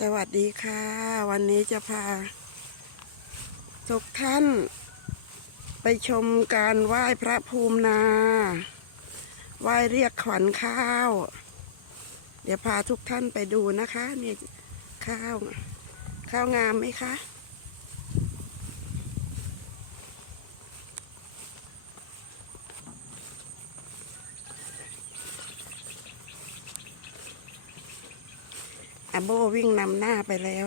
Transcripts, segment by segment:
สวัสดีค่ะ วันนี้จะพาทุกท่าน ไปชมการไหว้พระภูมินา ไหว้เรียกขวัญข้าว เดี๋ยวพาทุกท่านไปดูนะคะ นี่ข้าว ข้าวงามไหมคะ อาโบวิ่งนำหน้าไปแล้ว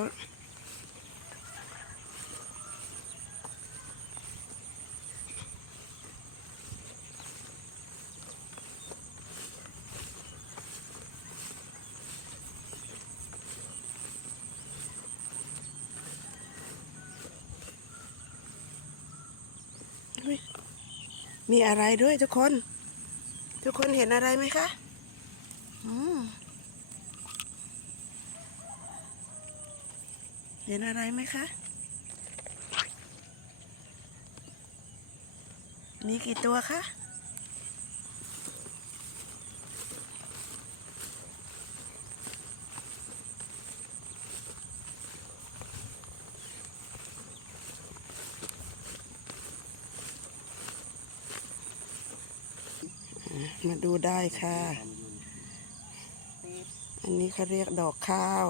มีอะไรด้วยทุกคน ทุกคนเห็นอะไรไหมคะอืม เห็นอะไรไหมคะ มีกี่ตัวคะมาดูได้ค่ะ อันนี้เขาเรียกดอกข้าว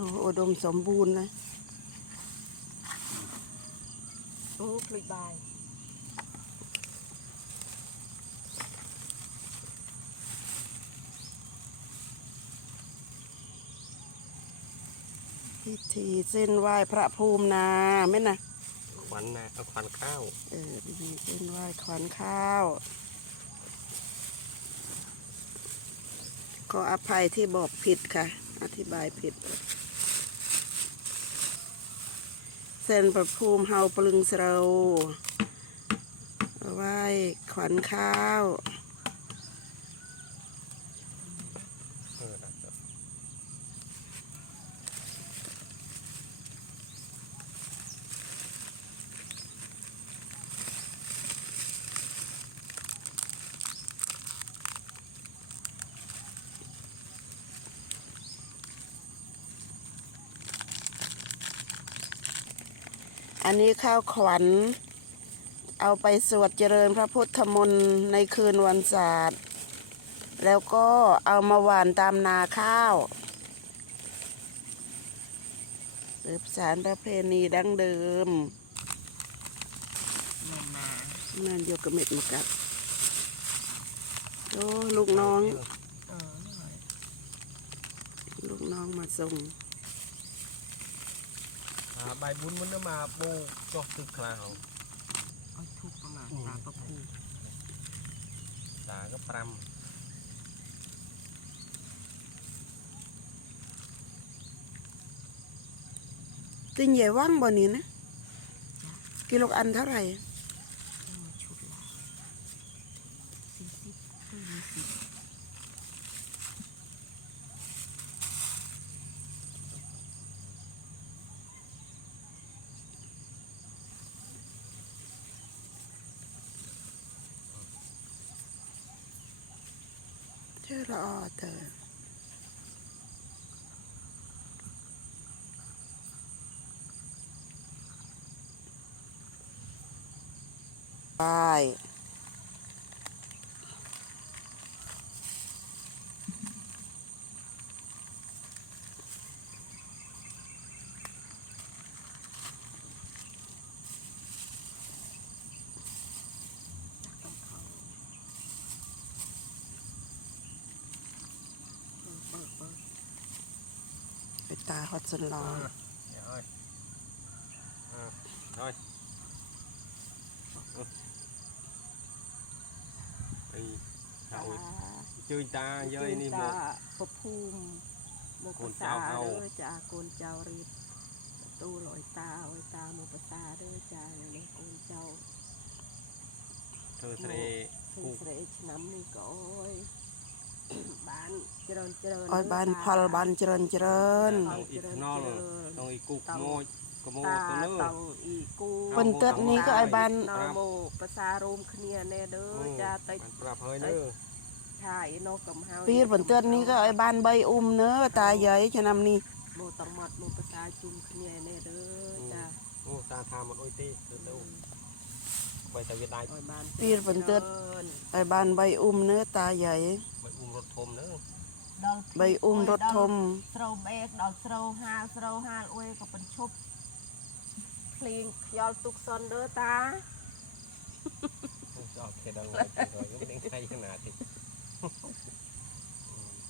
อ้อุดมสมบูรณ์เลยโอ้คลิกบายพิธีเส้นไหว้พระภูมินาไหมนะควันนะเอาควันข้าว เออพิธีเส้นไหว้ขวัญข้าว ขออภัยที่บอกผิดค่ะ อธิบายผิด เส้นประภูมิเฮาปลึงเสราไหว้ขวัญข้าว เออนะเจ้า อันนี้ข้าวขวัญ เอาไปสวดเจริญพระพุทธมนต์ในคืนวันศาสตร์ แล้วก็เอามาหว่านตามนาข้าวสืบสารประเพณีดั้งเดิมเงินมานั่นโยกกระเม็ดมากัดโอ้ลูกน้องเออหน่อยลูกน้องมาส่ง อ่าใบบุญมันจะมาปูจอกตึกคลาว เอาทุกประมาณตาประพู ตาก็ปร ตินใหญ่ว่างบ่นี้นะ กิโลอันเท่าไหร่ ชื่อละออเธอไป ต้องเขาเบิกเบิก ไปตาฮอดสนลองจุยตาเย้ยนี่บ่พบภูมิโมกษาเด้อจากโกนเจ้ารีบตูลอยตาลอยตาโมกษาเด้อจากโกนเจ้าเธอเสรคู่เสร ច្រើនច្រើនឲ្យបានផលបានច្រើនច្រើនអ៊ីថ្នល់ក្នុងអ៊ីគូខ្មោចក្មោចទៅលើតោអ៊ីគូពិនទឹកនេះក៏ឲ្យបានមកប្រសារួមគ្នាណែដើចាតិចប្រាប់ហើយនៅថាអីនោះកំហើយពីបន្ទាត់នេះក៏ឲ្យបាន3អ៊ុំណើតាយាយឆ្នាំនេះមកតមាត់មកប្រសាជុំគ្នានេះទៅចាអូតាថាមកអុយទេទៅទៅបើតែវាដាច់ពីបន្ទាត់ឲ្យបាន3អ៊ុំណើតាយាយ3អ៊ុំរត់ធំណើ នើ ដល់ 3អ៊ុំរត់ធំ ស្រោមអេកដល់ស្រោហាលស្រោហាលអួយក៏បញ្ឈប់ភ្លៀងខ្យល់ទុកសុនដើតា ចោលគេដល់ហើយខ្ញុំមិនដឹងថ្ងៃណាទេ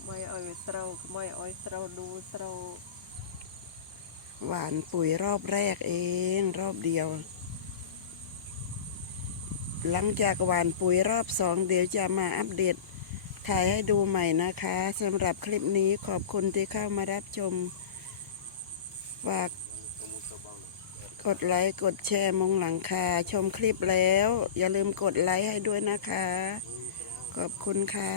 មិនឲ្យវាស្រោមិនឲ្យស្រោឌូស្រោ หวานปุ๋ยรอบแรกเอง รอบเดียว หลังจากหวานปุ๋ยรอบสองเดี๋ยวจะมาอัปเดต ถ่ายให้ดูใหม่นะคะสำหรับคลิปนี้ขอบคุณที่เข้ามารับชมฝากกดไลค์กดแชร์มงหลังคาชมคลิปแล้ว อย่าลืมกดไลค์ให้ด้วยนะคะ ขอบคุณค่ะ